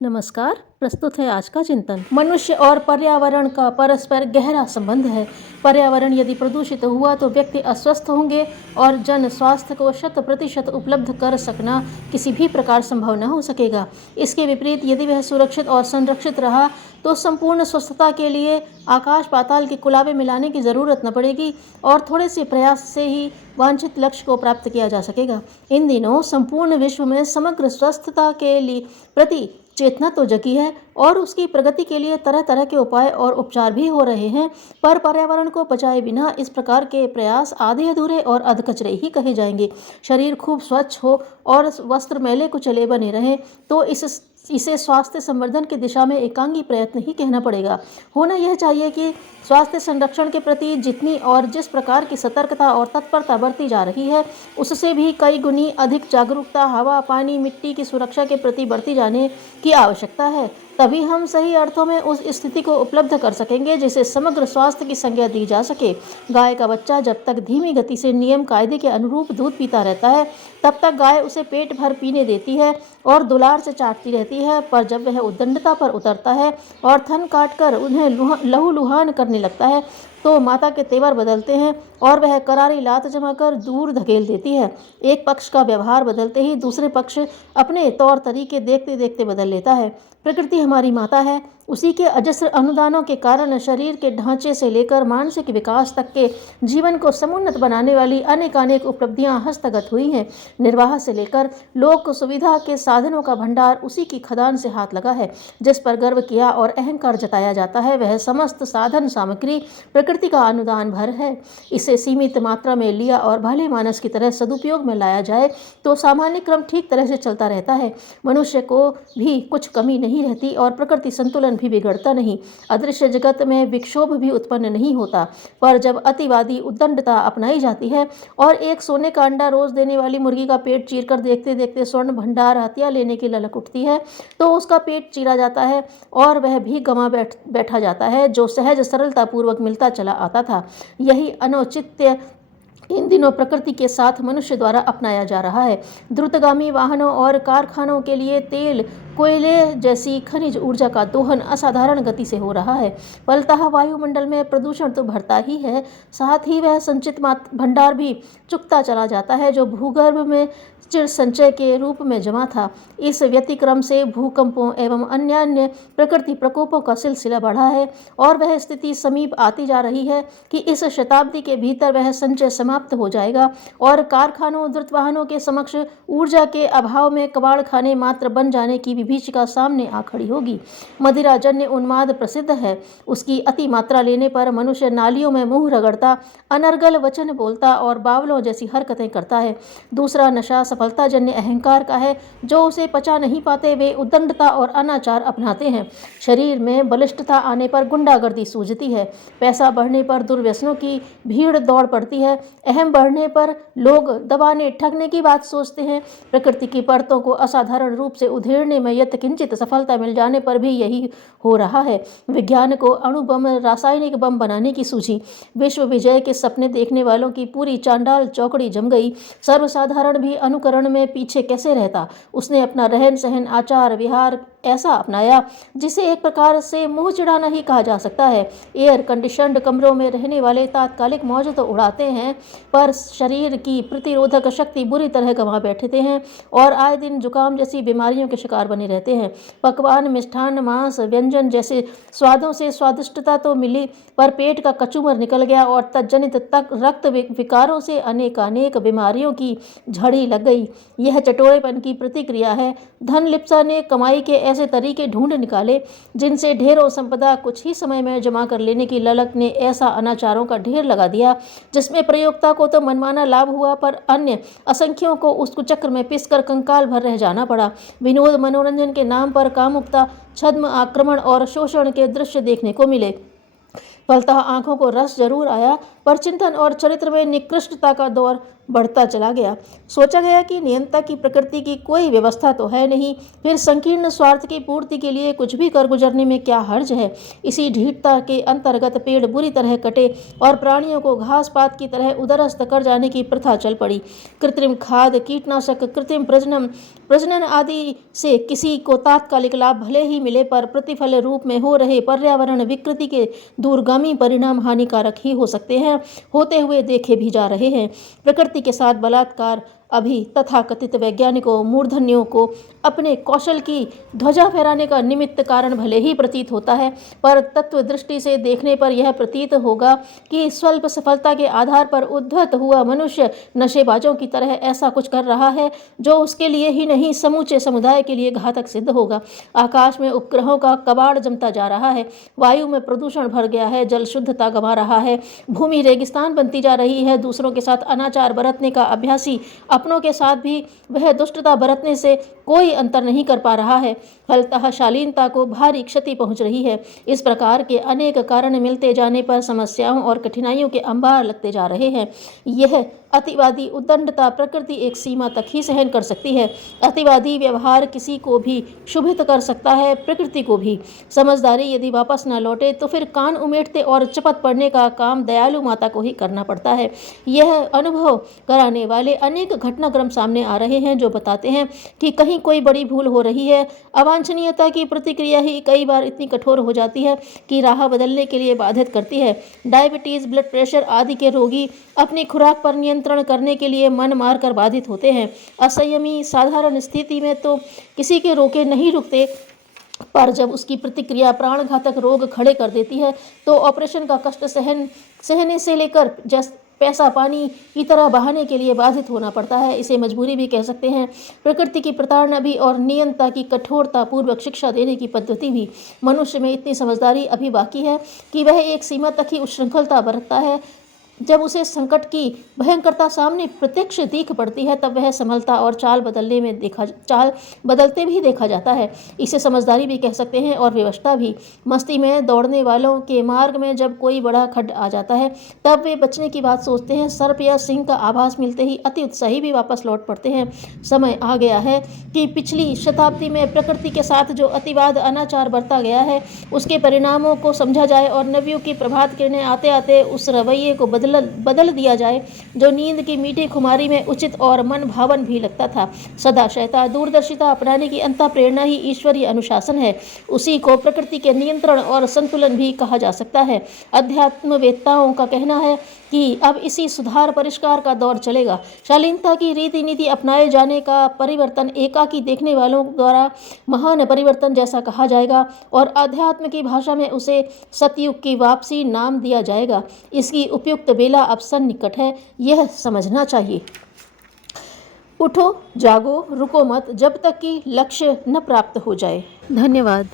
नमस्कार। प्रस्तुत है आज का चिंतन। मनुष्य और पर्यावरण का परस्पर गहरा संबंध है। पर्यावरण यदि प्रदूषित हुआ तो व्यक्ति अस्वस्थ होंगे और जन स्वास्थ्य को 100% उपलब्ध कर सकना किसी भी प्रकार संभव न हो सकेगा। इसके विपरीत यदि वह सुरक्षित और संरक्षित रहा तो संपूर्ण स्वस्थता के लिए आकाश पाताल के कुलावे मिलाने की ज़रूरत न पड़ेगी और थोड़े से प्रयास से ही वांछित लक्ष्य को प्राप्त किया जा सकेगा। इन दिनों संपूर्ण विश्व में समग्र स्वस्थता के लिए प्रति चेतना तो जगी है और उसकी प्रगति के लिए तरह तरह के उपाय और उपचार भी हो रहे हैं, पर पर्यावरण को बचाए बिना इस प्रकार के प्रयास आधे अधूरे और अधकचरे ही कहे जाएंगे। शरीर खूब स्वच्छ हो और वस्त्र मैले कुचले बने रहें तो इसे स्वास्थ्य संवर्धन की दिशा में एकांगी प्रयत्न ही कहना पड़ेगा। होना यह चाहिए कि स्वास्थ्य संरक्षण के प्रति जितनी और जिस प्रकार की सतर्कता और तत्परता बरती जा रही है, उससे भी कई गुनी अधिक जागरूकता हवा, पानी, मिट्टी की सुरक्षा के प्रति बरती जाने की आवश्यकता है। तभी हम सही अर्थों में उस स्थिति को उपलब्ध कर सकेंगे जिसे समग्र स्वास्थ्य की संज्ञा दी जा सके। गाय का बच्चा जब तक धीमी गति से नियम कायदे के अनुरूप दूध पीता रहता है, तब तक गाय उसे पेट भर पीने देती है और दुलार से चाटती रहती है, पर जब वह उद्दंडता पर उतरता है और थन काटकर उन्हें लहूलुहान करने लगता है तो माता के तेवर बदलते हैं और वह करारी लात जमाकर दूर धकेल देती है। एक पक्ष का व्यवहार बदलते ही दूसरे पक्ष अपने तौर तरीके देखते देखते बदल लेता है। प्रकृति हमारी माता है, उसी के अजस्र अनुदानों के कारण शरीर के ढांचे से लेकर मानसिक विकास तक के जीवन को समुन्नत बनाने वाली अनेकानेक उपलब्धियां हस्तगत हुई हैं। निर्वाह से लेकर लोक सुविधा के साधनों का भंडार उसी की खदान से हाथ लगा है। जिस पर गर्व किया और अहंकार जताया जाता है, वह समस्त साधन सामग्री प्रकृति का अनुदान भर है। इसे सीमित मात्रा में लिया और भले मानस की तरह सदुपयोग में लाया जाए तो सामान्य क्रम ठीक तरह से चलता रहता है। मनुष्य को भी कुछ कमी नहीं रहती और प्रकृति संतुलन भी बिगड़ता नहीं। अदृश्य जगत में विक्षोभ भी उत्पन्न नहीं होता, पर जब अतिवादी उद्दंडता अपनाई जाती है और एक सोने का अंडा रोज देने वाली मुर्गी का पेट चीरकर देखते देखते स्वर्ण भंडार हथिया लेने की ललक उठती है तो उसका पेट चीरा जाता है और वह भी गंवा बैठा जाता है जो सहज सरलता पूर्वक मिलता चला आता था। यही अनौचित्य इन दिनों प्रकृति के साथ मनुष्य द्वारा अपनाया जा रहा है। द्रुतगामी वाहनों और कारखानों के लिए तेल, कोयले जैसी खनिज ऊर्जा का दोहन असाधारण गति से हो रहा है। फलतः वायुमंडल में प्रदूषण तो बढ़ता ही है, साथ ही वह संचित भंडार भी चुकता चला जाता है जो भूगर्भ में चिर संचय के रूप में जमा था। इस व्यतिक्रम से भूकंपों एवं अन्य प्रकृति प्रकोपों का सिलसिला बढ़ा है और वह स्थिति समीप आती जा रही है कि इस शताब्दी के भीतर वह संचय समाप्त हो जाएगा और कारखानों, द्रुत वाहनों के समक्ष ऊर्जा के अभाव में कबाड़ खाने मात्र बन जाने की विभीषिका सामने आ खड़ी होगी। मदिराजन्य उन्माद प्रसिद्ध है। उसकी अति मात्रा लेने पर मनुष्य नालियों में मुंह रगड़ता, अनर्गल वचन बोलता और बावलों जैसी हरकतें करता है। दूसरा नशा सफलताजन्य अहंकार का है। जो उसे पचा नहीं पाते वे उद्दंडता और अनाचार अपनाते हैं। शरीर में बलिष्ठता आने पर गुंडागर्दी सूझती है। पैसा बढ़ने पर दुर्व्यसनों की भीड़ दौड़ पड़ती है। अहम बढ़ने पर लोग दबाने ठगने की बात सोचते हैं। प्रकृति की परतों को असाधारण रूप से उधेड़ने में यत्किंचित सफलता मिल जाने पर भी यही हो रहा है। विज्ञान को अणु बम, रासायनिक बम बनाने की सूझी। विश्व विजय के सपने देखने वालों की पूरी चांडाल चौकड़ी जम गई। सर्वसाधारण भी अनुकरण में पीछे कैसे रहता। उसने अपना रहन सहन, आचार विहार ऐसा अपनाया जिसे एक प्रकार से मुंह चिढ़ाना ही कहा जा सकता है। एयर कंडीशनड कमरों में रहने वाले तात्कालिक मौज तो उड़ाते हैं, पर शरीर की प्रतिरोधक शक्ति बुरी तरह गंवा बैठते हैं और आए दिन जुकाम जैसी बीमारियों के शिकार बने रहते हैं। पकवान, मिष्ठान, मांस, व्यंजन जैसे स्वादों से स्वादिष्टता तो मिली, पर पेट का कचूमर निकल गया और तज्जनित तक रक्त विकारों से अनेकानेक बीमारियों की झड़ी लग गई। यह चटोरेपन की प्रतिक्रिया है। धन लिप्सा ने कमाई के ऐसे तरीके ढूंढ निकाले जिनसे ढेरों संपदा कुछ ही समय में जमा कर लेने की ललक ने ऐसा अनाचारों का ढेर लगा दिया जिसमें प्रयोक्ता को तो मनमाना लाभ हुआ, पर अन्य असंख्यों को उस कुचक्र में पिसकर कंकाल भर रह जाना पड़ा। विनोद मनोरंजन के नाम पर कामुकता, छद्म, आक्रमण और शोषण के दृश्य देखने को मिले। फलतः आंखों को रस जरूर आया, पर चिंतन और चरित्र में निकृष्टता का दौर बढ़ता चला गया। सोचा गया कि नियंता की प्रकृति की कोई व्यवस्था तो है नहीं, फिर संकीर्ण स्वार्थ की पूर्ति के लिए कुछ भी कर गुजरने में क्या हर्ज है। इसी ढीठता के अंतर्गत पेड़ बुरी तरह कटे और प्राणियों को घास पात की तरह उदरस्त कर जाने की प्रथा चल पड़ी। कृत्रिम खाद, कीटनाशक, कृत्रिम प्रजनन आदि से किसी को तात्कालिक लाभ भले ही मिले, पर प्रतिफल रूप में हो रहे पर्यावरण विकृति के दूरगामी परिणाम हानिकारक ही हो सकते हैं, होते हुए देखे भी जा रहे हैं। प्रकृति के साथ बलात्कार अभी तथाकथित वैज्ञानिकों मूर्धन्यों को अपने कौशल की ध्वजा फहराने का निमित्त कारण भले ही प्रतीत होता है, पर तत्व दृष्टि से देखने पर यह प्रतीत होगा कि स्वल्प सफलता के आधार पर उद्धत हुआ मनुष्य नशेबाजों की तरह ऐसा कुछ कर रहा है जो उसके लिए ही नहीं समूचे समुदाय के लिए घातक सिद्ध होगा। आकाश में उपग्रहों का कबाड़ जमता जा रहा है, वायु में प्रदूषण भर गया है, जल शुद्धता गंवा रहा है, भूमि रेगिस्तान बनती जा रही है। दूसरों के साथ अनाचार बरतने का अभ्यासी अपनों के साथ भी वह दुष्टता बरतने से कोई अंतर नहीं कर पा रहा है। फलतः शालीनता को भारी क्षति पहुंच रही है। इस प्रकार के अनेक कारण मिलते जाने पर समस्याओं और कठिनाइयों के अंबार लगते जा रहे हैं। यह अतिवादी उद्दंडता प्रकृति एक सीमा तक ही सहन कर सकती है। अतिवादी व्यवहार किसी को भी क्षुभित कर सकता है, प्रकृति को भी। समझदारी यदि वापस न लौटे तो फिर कान उमेटते और चपत पड़ने का काम दयालु माता को ही करना पड़ता है। यह अनुभव कराने वाले अनेक घटनाक्रम सामने आ रहे हैं जो बताते हैं कि कहीं कोई बड़ी भूल हो रही है। अवांछनीयता की प्रतिक्रिया ही कई बार इतनी कठोर हो जाती है कि राह बदलने के लिए बाधित करती है। डायबिटीज, ब्लड प्रेशर आदि के रोगी अपनी खुराक पर नियंत्रण करने के लिए मन मार कर बाधित होते हैं। असंयमी साधारण स्थिति में तो किसी के रोके नहीं रुकते, पर जब उसकी प्रतिक्रिया प्राणघातक रोग खड़े कर देती है तो ऑपरेशन का कष्ट सहने से लेकर पैसा पानी की तरह बहाने के लिए बाधित होना पड़ता है। इसे मजबूरी भी कह सकते हैं। प्रकृति की प्रताड़ना भी और नियंता की कठोरता पूर्वक शिक्षा देने की पद्धति भी। मनुष्य में इतनी समझदारी अभी बाकी है कि वह एक सीमा तक ही उच्छृंखलता बरतता है। जब उसे संकट की भयंकरता सामने प्रत्यक्ष दिख पड़ती है तब वह संभलता और चाल बदलते भी देखा जाता है। इसे समझदारी भी कह सकते हैं और विवशता भी। मस्ती में दौड़ने वालों के मार्ग में जब कोई बड़ा खड्ड आ जाता है तब वे बचने की बात सोचते हैं। सर्प या सिंह का आभास मिलते ही अति उत्साही भी वापस लौट पड़ते हैं। समय आ गया है कि पिछली शताब्दी में प्रकृति के साथ जो अतिवाद अनाचार बरता गया है उसके परिणामों को समझा जाए और नवियों की प्रभात किरणें आते आते उस रवैये को बदल दिया जाए जो नींद की मीठी खुमारी में उचित और मन भावन भी लगता था। सदाशयता दूरदर्शिता अपनाने की अंतः प्रेरणा ही ईश्वरीय अनुशासन है। उसी को प्रकृति के नियंत्रण और संतुलन भी कहा जा सकता है। अध्यात्मवेत्ताओं का कहना है कि अब इसी सुधार परिष्कार का दौर चलेगा। शालीनता की रीति नीति अपनाए जाने का परिवर्तन एकाकी देखने वालों द्वारा महान परिवर्तन जैसा कहा जाएगा और अध्यात्म की भाषा में उसे सतयुग की वापसी नाम दिया जाएगा। इसकी उपयुक्त बेला अब सन्निकट है, यह समझना चाहिए। उठो, जागो, रुको मत जब तक कि लक्ष्य न प्राप्त हो जाए। धन्यवाद।